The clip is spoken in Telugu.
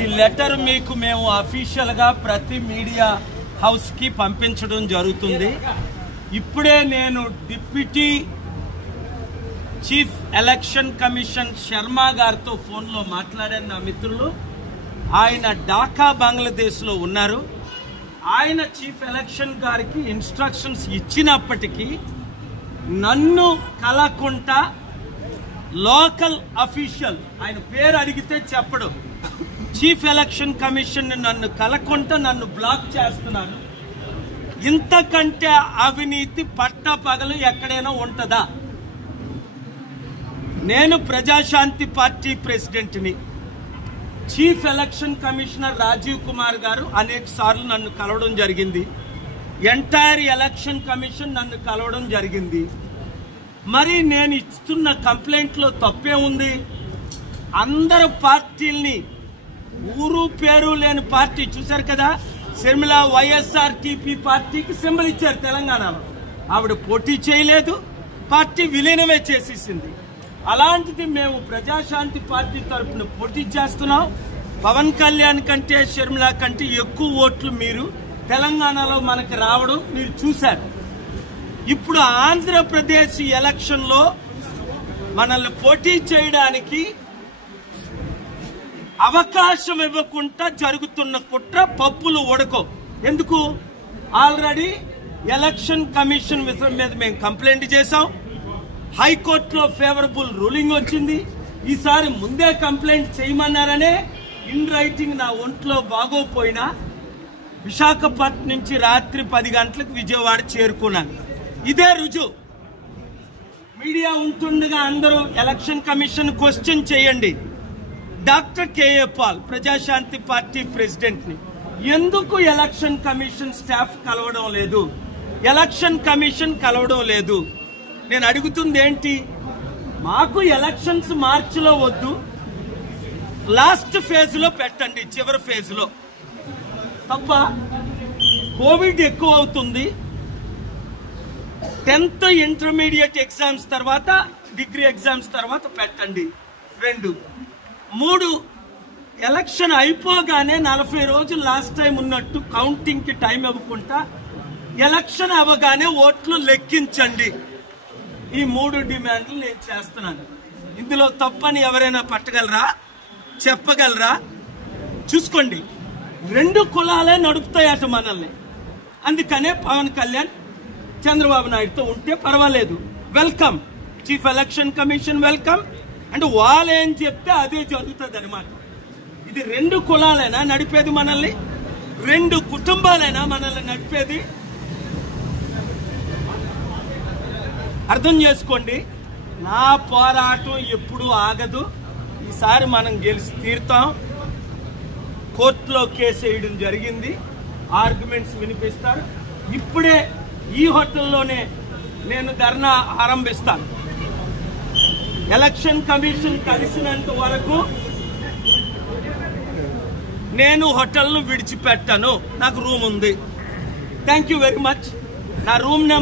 ఈ లెటర్ మీకు మేము అఫీషియల్ గా ప్రతి మీడియా హౌస్ కి పంపించడం జరుగుతుంది. ఇప్పుడే నేను deputy chief election commission Sharma గారితో ఫోన్లో మాట్లాడాను. నా మిత్రులు ఆయన ఢాకా బంగ్లాదేశ్ లో ఉన్నారు. ఆయన చీఫ్ ఎలక్షన్ గారికి ఇన్స్ట్రక్షన్స్ ఇచ్చినప్పటికీ నన్ను కలకుండా లోకల్ అఫీషియల్, ఆయన పేరు అడిగితే చెప్పడు, చీఫ్ ఎలక్షన్ కమిషన్ నన్ను కలకుండా నన్ను బ్లాక్ చేస్తున్నారు. ఇంతకంటే అవినీతి పట్టపగలు ఎక్కడైనా ఉంటుందా? నేను ప్రజాశాంతి పార్టీ ప్రెసిడెంట్ని. Chief election commissioner Rajiv Kumar గారు అనేక సార్లు నన్ను కలవడం జరిగింది. ఎంటైర్ ఎలక్షన్ కమిషన్ నన్ను కలవడం జరిగింది. మరి నేను ఇస్తున్న కంప్లైంట్లో తప్పే ఉంది? అందరు పార్టీల్ని, ఊరు పేరు లేని పార్టీ చూశారు కదా, శర్మిల వైఎస్ఆర్టీపీ పార్టీకి సింబల్ ఇచ్చారు తెలంగాణలో. ఆవిడ పోటీ చేయలేదు, పార్టీ విలీనమే చేసేసింది. అలాంటిది మేము ప్రజాశాంతి పార్టీ తరఫున పోటీ చేస్తున్నాం. పవన్ కళ్యాణ్ కంటే షర్మిల కంటే ఎక్కువ ఓట్లు మీరు తెలంగాణలో మనకు రావడం మీరు చూశారు. ఇప్పుడు ఆంధ్రప్రదేశ్ ఎలక్షన్ లో మనల్ని పోటీ చేయడానికి అవకాశం ఇవ్వకుండా జరుగుతున్న కుట్ర పప్పులు ఉడకో. ఎందుకు? ఆల్రెడీ ఎలక్షన్ కమిషన్ విషయం మీద మేము కంప్లైంట్ చేశాం. హైకోర్టులో ఫేవరబుల్ రూలింగ్ వచ్చింది. ఈసారి ముందే కంప్లైంట్ చేయమన్నారనే ఇన్ రైటింగ్ నా ఒంట్లో బాగోపోయినా విశాఖపట్నం నుంచి రాత్రి 10 గంటలకు విజయవాడ చేరుకున్నాను. ఇదే రుజువు. మీడియా ఉంటుండగా అందరూ ఎలక్షన్ కమిషన్ క్వశ్చన్ చేయండి. Doctor K A Paul Prajashanti party president ని ఎందుకు ఎలక్షన్ కమిషన్ స్టాఫ్ కలవడం లేదు, ఎలక్షన్ కమిషన్ కలవడం లేదు? నేను అడుగుతుంది ఏంటి? మాకు ఎలక్షన్స్ మార్చిలో వద్దు, లాస్ట్ ఫేజ్ లో పెట్టండి, చివరి ఫేజ్ లో తప్ప. కోవిడ్ ఎక్కువ అవుతుంది. 10th ఇంటర్మీడియట్ ఎగ్జామ్స్ తర్వాత, డిగ్రీ ఎగ్జామ్స్ తర్వాత పెట్టండి. 2, 3 ఎలక్షన్ అయిపోగానే 40 రోజులు లాస్ట్ టైం ఉన్నట్టు కౌంటింగ్ కి టైం ఇవ్వకుండా ఎలక్షన్ అవ్వగానే ఓట్లు లెక్కించండి. ఈ 3 డిమాండ్లు నేను చేస్తున్నాను. ఇందులో తప్పని ఎవరైనా పట్టగలరా, చెప్పగలరా? చూసుకోండి, 2 కులాలే నడుపుతాయట మనల్ని. అందుకనే పవన్ కళ్యాణ్ చంద్రబాబు నాయుడుతో ఉంటే పర్వాలేదు, welcome. Chief election commission welcome. అంటే వాళ్ళు ఏం చెప్తే అదే జరుగుతుంది అనమాట. ఇది 2 కులాలైనా నడిపేది మనల్ని, 2 కుటుంబాలైనా మనల్ని నడిపేది. అర్థం చేసుకోండి. నా పోరాటం ఎప్పుడూ ఆగదు. ఈసారి మనం గెలిచి తీరుతాం. కోర్టులో కేసు వేయడం జరిగింది, ఆర్గ్యుమెంట్స్ వినిపిస్తారు. ఇప్పుడే ఈ హోటల్లోనే నేను ధర్నా ఆరంభిస్తాను. ఎలక్షన్ కమిషన్ కలిసినంత వరకు నేను హోటల్ను విడిచిపెట్టాను. నాకు రూమ్ ఉంది. Thank you very much. నా రూమ్ నెంబర్